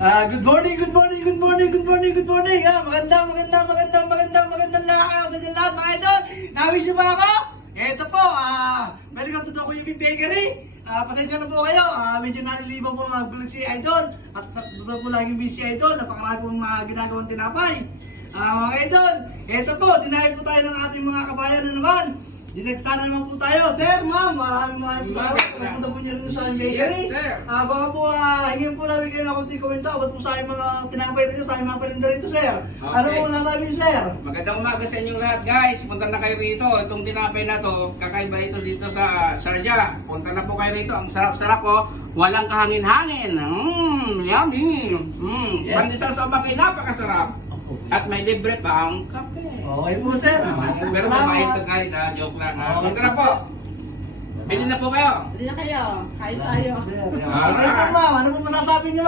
Good morning, good morning, good morning, good morning, good morning. Magandang lahat mga idol. Na-wish niyo ba ako? Eto po, welcome to the Kuya Bing Bakery. Pasensya na po kayo, medyo nalilibaw po mag-vlog si Idol. At doon po laging busy Idol, napakarami pong mga ginagawang tinapay. Mga Idol, eto po, dinahin po tayo ng ating mga kabayan na naman. Dinexta na naman po tayo. Sir, ma'am, maraming salamat. Pagpunta po niyo rin sa aming bakery. Yes, sir. Baka po, hingin po namin kayo na kunting komento about po sa aming mga tinapay rito, sa aming mga palinda rito, sir. Okay. Ano po nasabi niyo, sir? Magandang umaga sa inyong lahat, guys. Punta na kayo rito. Itong tinapay na to, kakaiba ito dito sa Sharjah. Punta na po kayo rito. Ang sarap-sarap po. Walang kahangin-hangin. Yummy. Yeah. Pandesal sa umagay, napakasarap. At may libre pa ang kape. Okay po, sir. Pero mabait to, guys. Joke lang. Masarap po. Bili na po kayo. Hindi na kayo. Kain tayo. Sir, okay po, ma'am. Ano po masasabi niyo,